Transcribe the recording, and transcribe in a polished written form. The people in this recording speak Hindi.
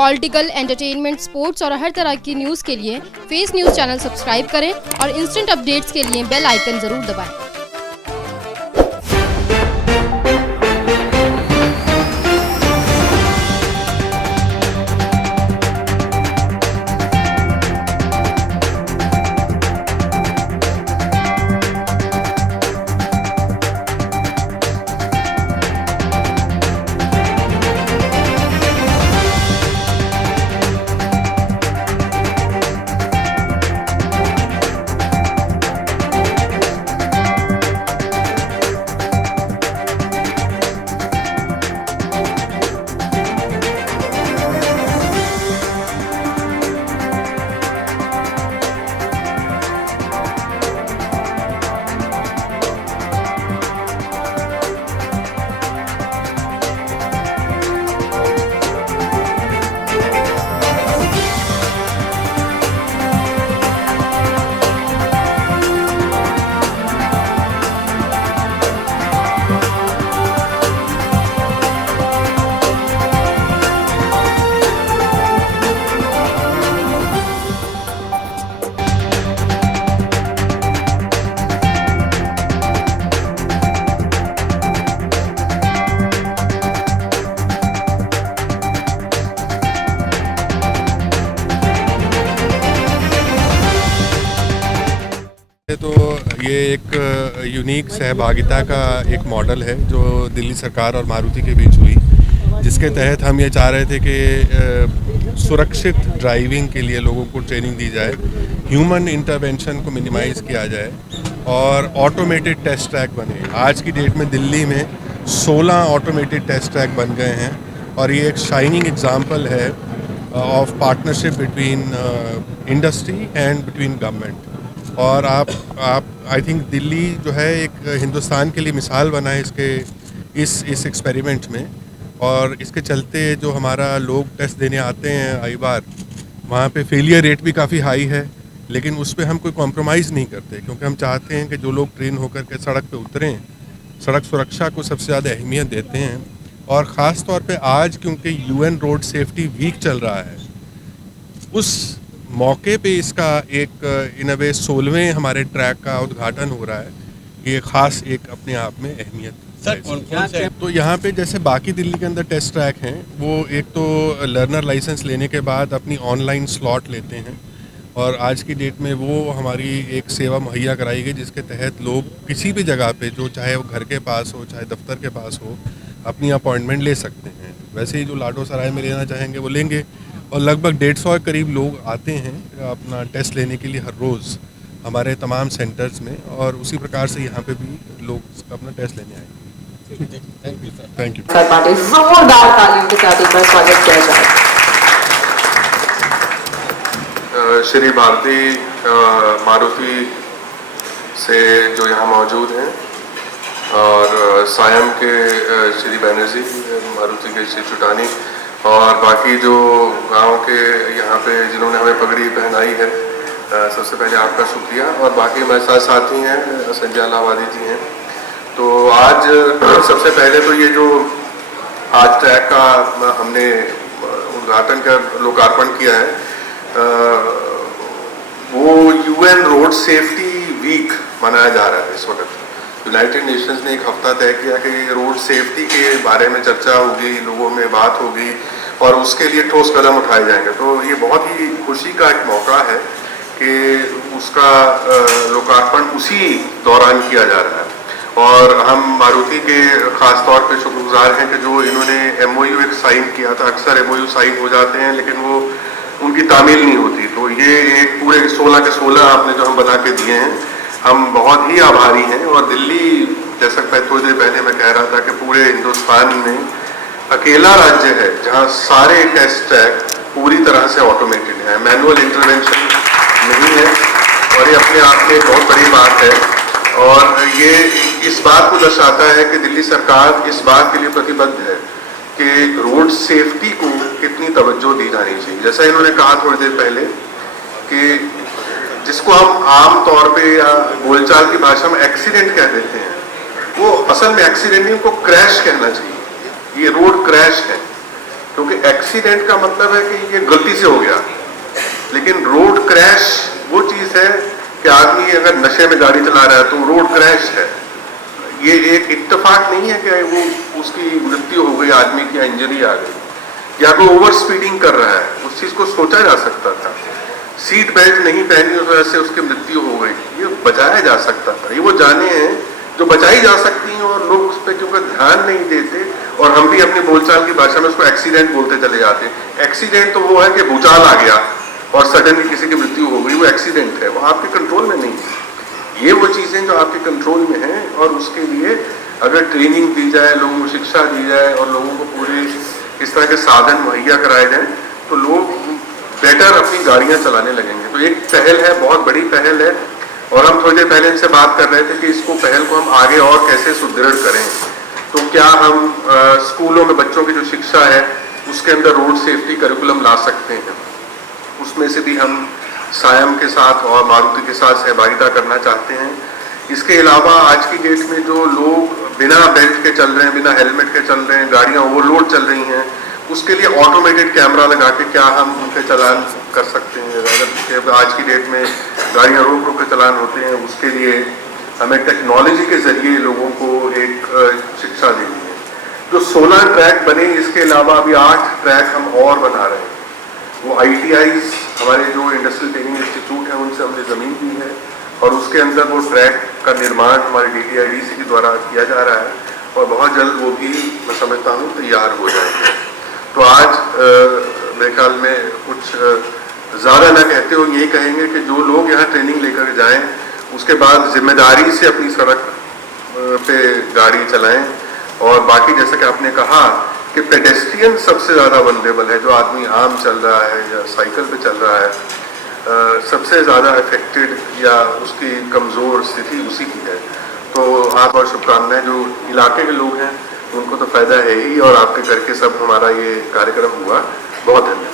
पॉलिटिकल, एंटरटेनमेंट, स्पोर्ट्स और हर तरह की न्यूज़ के लिए फेस न्यूज़ चैनल सब्सक्राइब करें और इंस्टेंट अपडेट्स के लिए बेल आइकन ज़रूर दबाएं। तो ये एक यूनिक सहभागिता का एक मॉडल है जो दिल्ली सरकार और मारुति के बीच हुई, जिसके तहत हम ये चाह रहे थे कि सुरक्षित ड्राइविंग के लिए लोगों को ट्रेनिंग दी जाए, ह्यूमन इंटरवेंशन को मिनिमाइज़ किया जाए और ऑटोमेटेड टेस्ट ट्रैक बने। आज की डेट में दिल्ली में 16 ऑटोमेटेड टेस्ट ट्रैक बन गए हैं और ये एक शाइनिंग एग्जाम्पल है of partnership between industry and between government. और आप आई थिंक दिल्ली जो है एक हिंदुस्तान के लिए मिसाल बना है इस एक्सपेरिमेंट में, और इसके चलते जो हमारा लोग टेस्ट देने आते हैं आई बार, वहाँ पे फेलियर रेट भी काफ़ी हाई है, लेकिन उस पर हम कोई कॉम्प्रोमाइज़ नहीं करते क्योंकि हम चाहते हैं कि जो लोग ट्रेन होकर के सड़क पे उतरें, सड़क सुरक्षा को सबसे ज़्यादा अहमियत देते हैं। और ख़ास तौर पे आज क्योंकि यूएन रोड सेफ्टी वीक चल रहा है, उस मौके पे इसका एक इन अ वे 16वें हमारे ट्रैक का उद्घाटन हो रहा है। ये ख़ास एक अपने आप में अहमियत सर, कौन से? तो यहाँ पे जैसे बाकी दिल्ली के अंदर टेस्ट ट्रैक हैं, वो एक तो लर्नर लाइसेंस लेने के बाद अपनी ऑनलाइन स्लॉट लेते हैं और आज की डेट में वो हमारी एक सेवा मुहैया कराई गई जिसके तहत लोग किसी भी जगह पे, जो चाहे वो घर के पास हो चाहे दफ्तर के पास हो, अपनी अपॉइंटमेंट ले सकते हैं। वैसे ही जो लाडो सराय में लेना चाहेंगे वो लेंगे और लगभग 150 के करीब लोग आते हैं अपना टेस्ट लेने के लिए हर रोज़ हमारे तमाम सेंटर्स में, और उसी प्रकार से यहाँ पे भी लोग अपना टेस्ट लेने आएंगे। Thank you. जोरदार तालियों के साथ एक बार स्वागत किया जाए। श्री भारती मारुति से जो यहाँ मौजूद हैं और सायम के श्री बैनर्जी, मारुति के श्री चुटानी और बाकी जो गांव के यहाँ पे जिन्होंने हमें पगड़ी पहनाई है, सबसे पहले आपका शुक्रिया। और बाकी हमारे साथ साथी हैं, संजय लावादी जी हैं। तो आज सबसे पहले तो ये जो आज ट्रैक का हमने उद्घाटन कर लोकार्पण किया है, वो यूएन रोड सेफ्टी वीक मनाया जा रहा है इस वक्त। यूनाइटेड नेशंस ने एक हफ्ता तय किया कि रोड सेफ्टी के बारे में चर्चा होगी, लोगों में बात होगी और उसके लिए ठोस कदम उठाए जाएंगे। तो ये बहुत ही खुशी का एक मौका है कि उसका लोकार्पण उसी दौरान किया जा रहा है। और हम मारुति के ख़ास तौर पे शुक्रगुजार हैं कि जो इन्होंने MOU एक साइन किया था। अक्सर MOU साइन हो जाते हैं लेकिन वो उनकी तामील नहीं होती, तो ये एक पूरे 16 के 16 आपने जो हम बना के दिए हैं, हम बहुत ही आभारी हैं। और दिल्ली, जैसा थोड़ी देर पहले मैं कह रहा था कि पूरे हिंदुस्तान में अकेला राज्य है जहां सारे टेस्ट ट्रैक पूरी तरह से ऑटोमेटेड है, मैनुअल इंटरवेंशन नहीं है, और ये अपने आप में बहुत बड़ी बात है। और ये इस बात को दर्शाता है कि दिल्ली सरकार इस बात के लिए प्रतिबद्ध है कि रोड सेफ्टी को कितनी तवज्जो दी जानी चाहिए। जैसा इन्होंने कहा थोड़ी देर पहले कि जिसको हम आम तौर पे या बोलचाल की भाषा में एक्सीडेंट कह देते हैं, वो असल में एक्सीडेंट नहीं, उनको क्रैश कहना चाहिए। ये रोड क्रैश है क्योंकि एक्सीडेंट का मतलब है कि ये गलती से हो गया, लेकिन रोड क्रैश वो चीज़ है कि आदमी अगर नशे में गाड़ी चला रहा है तो रोड क्रैश है। ये एक इत्तेफाक नहीं है कि वो उसकी मृत्यु हो गई आदमी की, इंजरी आ गई, या कोई ओवर स्पीडिंग कर रहा है, उस चीज़ को सोचा जा सकता था। सीट बेल्ट नहीं पहनी उस वजह से उसकी मृत्यु हो गई, ये बचाया जा सकता था। ये वो जाने हैं जो बचाई जा सकती हैं और लोग उस पर क्योंकि ध्यान नहीं देते, और हम भी अपनी बोलचाल की भाषा में उसको एक्सीडेंट बोलते चले जाते हैं। एक्सीडेंट तो वो है कि भूचाल आ गया और सडनली किसी की मृत्यु हो गई, वो एक्सीडेंट है, वो आपके कंट्रोल में नहीं है। ये वो चीज़ें जो आपके कंट्रोल में हैं, और उसके लिए अगर ट्रेनिंग दी जाए, लोगों को शिक्षा दी जाए और लोगों को पूरे इस तरह के साधन मुहैया कराए जाएं, तो लोग बेटर अपनी गाड़ियां चलाने लगेंगे। तो एक पहल है, बहुत बड़ी पहल है, और हम थोड़ी देर पहले इनसे बात कर रहे थे कि इसको पहल को हम आगे और कैसे सुदृढ़ करें। तो क्या हम स्कूलों में बच्चों की जो शिक्षा है उसके अंदर रोड सेफ्टी करिकुलम ला सकते हैं, उसमें से भी हम सायम के साथ और मारुति के साथ सहभागिता करना चाहते हैं। इसके अलावा आज की डेट में जो लोग बिना बेल्ट के चल रहे हैं, बिना हेलमेट के चल रहे हैं, गाड़ियां ओवरलोड चल रही हैं, उसके लिए ऑटोमेटेड कैमरा लगा के क्या हम उनके चालान कर सकते हैं। अगर आज की डेट में गाड़ियां रोक रोक के चालान होते हैं, उसके लिए हमें टेक्नोलॉजी के जरिए लोगों को एक शिक्षा देनी है। जो 16 ट्रैक बने, इसके अलावा अभी 8 ट्रैक हम और बना रहे हैं। वो ITIs हमारे जो इंडस्ट्रियल ट्रेनिंग इंस्टीट्यूट है उनसे हमने ज़मीन दी है, और उसके अंदर वो ट्रैक का निर्माण हमारे DTIDC के द्वारा किया जा रहा है, और बहुत जल्द वो भी मैं समझता हूँ तैयार हो जाएंगे। तो आज मेरे ख्याल में कुछ ज़्यादा न कहते हो यही कहेंगे कि जो लोग यहाँ ट्रेनिंग लेकर जाएं, उसके बाद जिम्मेदारी से अपनी सड़क पे गाड़ी चलाएं, और बाकी जैसा कि आपने कहा कि पेडेस्ट्रियन सबसे ज़्यादा वल्नरेबल है, जो आदमी आम चल रहा है या साइकिल पे चल रहा है, सबसे ज़्यादा अफेक्टेड या उसकी कमज़ोर स्थिति उसी की है। तो आप और शुभकामनाएं, जो इलाके के लोग हैं उनको तो फ़ायदा है ही, और आपके करके सब हमारा ये कार्यक्रम हुआ। बहुत धन्यवाद।